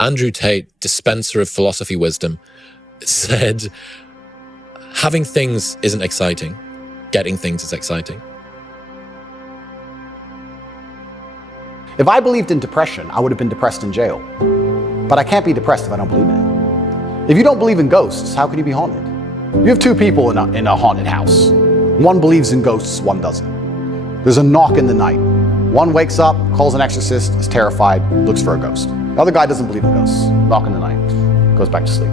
Andrew Tate, dispenser of philosophy wisdom, said, having things isn't exciting. Getting things is exciting. If I believed in depression, I would have been depressed in jail. But I can't be depressed if I don't believe in it. If you don't believe in ghosts, how can you be haunted? You have two people in a haunted house. One believes in ghosts, one doesn't. There's a knock in the night. One wakes up, calls an exorcist, is terrified, looks for a ghost. The other guy doesn't believe in ghosts. Knock in the night, goes back to sleep.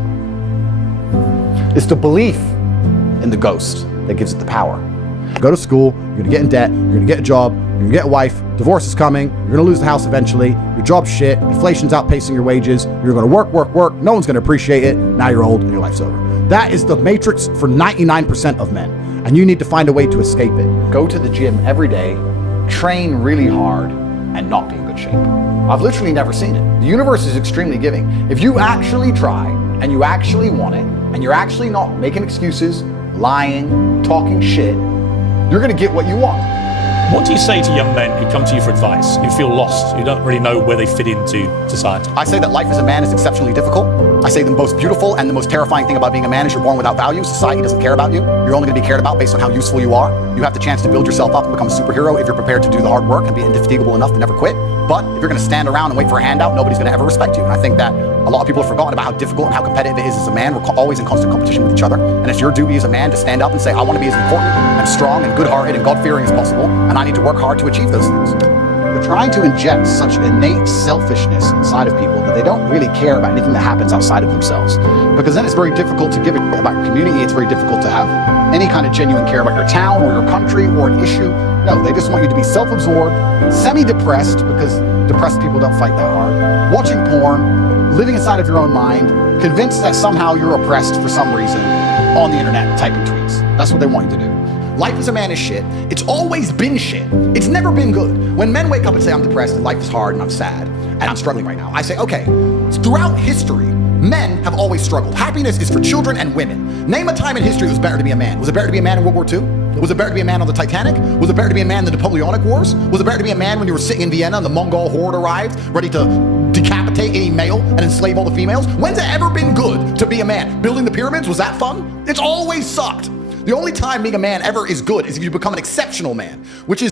It's the belief in the ghost that gives it the power. Go to school, you're gonna get in debt, you're gonna get a job, you're gonna get a wife, divorce is coming, you're gonna lose the house eventually, your job's shit, inflation's outpacing your wages, you're gonna work, no one's gonna appreciate it, now you're old and your life's over. That is the matrix for 99% of men, and you need to find a way to escape it. Go to the gym every day, train really hard, and not be in good shape. I've literally never seen it. The universe is extremely giving. If you actually try, and you actually want it, and you're actually not making excuses, lying, talking shit, you're gonna get what you want. What do you say to young men who come to you for advice, who feel lost, who don't really know where they fit into society? I say that life as a man is exceptionally difficult. I say the most beautiful and the most terrifying thing about being a man is you're born without value. Society doesn't care about you. You're only gonna be cared about based on how useful you are. You have the chance to build yourself up and become a superhero if you're prepared to do the hard work and be indefatigable enough to never quit. But if you're gonna stand around and wait for a handout, nobody's gonna ever respect you. And I think that a lot of people have forgotten about how difficult and how competitive it is as a man. We're always in constant competition with each other. And it's your duty as a man to stand up and say, I wanna be as important and strong and good-hearted and God-fearing as possible, and I need to work hard to achieve those things. We're trying to inject such innate selfishness inside of people that they don't really care about anything that happens outside of themselves. Because then it's very difficult to give a shit about your community. It's very difficult to have any kind of genuine care about your town or your country or an issue. No, they just want you to be self-absorbed, semi-depressed, because depressed people don't fight that hard, watching porn, living inside of your own mind, convinced that somehow you're oppressed for some reason on the internet, typing tweets. That's what they want you to do. Life as a man is shit. It's always been shit. It's never been good. When men wake up and say, I'm depressed and life is hard and I'm sad and I'm struggling right now, I say, okay, throughout history, men have always struggled. Happiness is for children and women. Name a time in history it was better to be a man. Was it better to be a man in World War II? Was it better to be a man on the Titanic? Was it better to be a man in the Napoleonic Wars? Was it better to be a man when you were sitting in Vienna and the Mongol horde arrived, ready to decapitate any male and enslave all the females? When's it ever been good to be a man? Building the pyramids, was that fun? It's always sucked. The only time being a man ever is good is if you become an exceptional man, which is